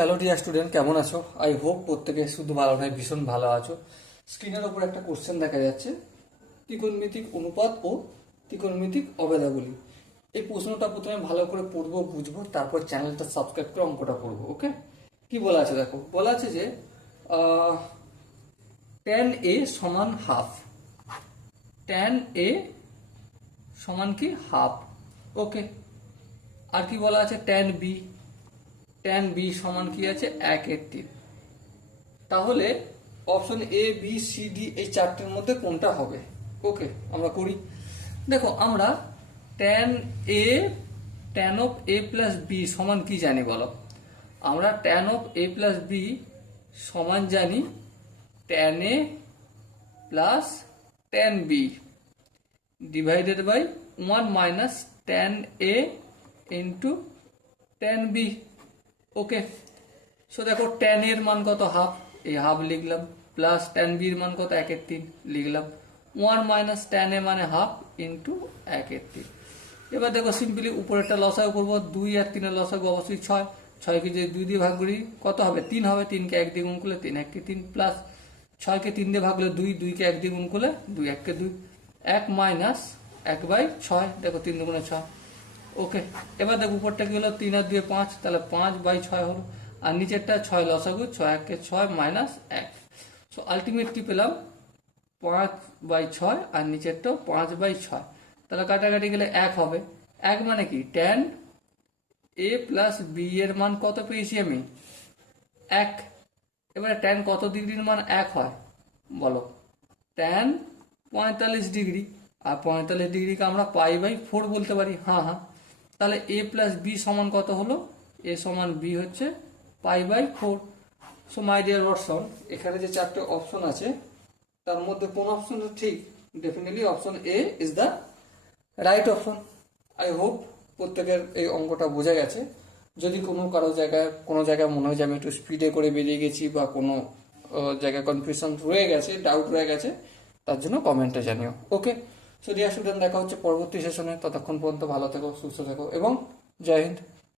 Hello dear student, কেমন আছো? I hope প্রত্যেকে শুধু ভালো নয়, ভীষণ ভালো আছো। স্ক্রিনের ওপর একটা কোশ্চেন দেখা যাচ্ছে, ত্রিকোণমিতিক অনুপাত ও ত্রিকোণমিতিক অভেদাগুলি। এই প্রশ্নটা প্রথমে ভালো করে পড়বো, বুঝবো, তারপর চ্যানেলটা সাবস্ক্রাইব করে অঙ্কটা করবো। ওকে, কি বলা আছে দেখো, বলা আছে যে tan a সমান হাফ, tan a সমান কি হাফ। ওকে, আর কি বলা আছে, tan b সমান কি আছে 1/3। তাহলে option A B C D এই চারটের মধ্যে কোনটা হবে? ওকে, আমরা করি। দেখো, আমরা tan A tan of A plus B সমান কি জানি বলো? আমরা tan of A plus B সমান জানি tan A plus tan B divided by 1 minus tan A into tan B. Okay, so দেখো ট্যান এর মান কত, হাফ, এই হাফ লিখলাম, প্লাস ট্যান বির মান কত 1/3 লিখলাম, 1 মাইনাস ট্যান এ মানে হাফ ইন্টু 1/3। এবার দেখো সিম্পলি উপরেরটা লসাগু করবো, 2 আর 3 এর লসাগু অবশ্যই 6, 6কে যদি 2 দিয়ে ভাগ করি কত হবে? 3 হবে, 3কে 1 দিয়ে গুণ করলে 3 1 3, প্লাস 6কে 3 দিয়ে ভাগ করলে 2, 2কে 1 দিয়ে গুণ করলে 2 1 2, 1 মাইনাস 1/6, দেখো 3 2 6। ওকে, এবার দেখো উপরটা কি হলো, 3 আর 2 5, তাহলে 5/6 হলো, আর নিচেরটা 6 লসাগু, 6 1 6 মাইনাস 1। সো আলটিমেট কি পেলাম? 5/6, আর নিচেরটাও 5/6। তাহলে কাটাকাটি গেলে 1 হবে। 1 মানে কি, ট্যান এ প্লাস বি এর মান কত পেয়েছি আমি? 1। এবারে ট্যান কত ডিগ্রির মান 1 হয় বলো? ট্যান 45 ডিগ্রি, আর 45 ডিগ্রিকে আমরা π/4 বলতে পারি। হ্যাঁ হ্যাঁ, তাহলে এ প্লাস বি সমান কত হলো? এ সমান বি হচ্ছে π/4। সো মাই ডিয়ার ওয়াটসন, এখানে যে চারটে অপশন আছে তার মধ্যে কোন অপশনটা ঠিক? Definitely option A is the right option. I hope প্রত্যেকের এই অঙ্কটা বোঝা গেছে। যদি কোনো জায়গায় মনে হয় যে আমি একটু স্পিডে করে বেরিয়ে গেছি, বা কোনো জায়গায় কনফিউশন রয়ে গেছে, ডাউট রয়ে গেছে, তার জন্য কমেন্টে জানিও। ওকে, সো ডিয়ার স্টুডেন্ট, দেখা হচ্ছে পরবর্তী সেশনে। ততক্ষণ পর্যন্ত ভালো থেকো, সুস্থ থেকো, এবং জয় হিন্দ।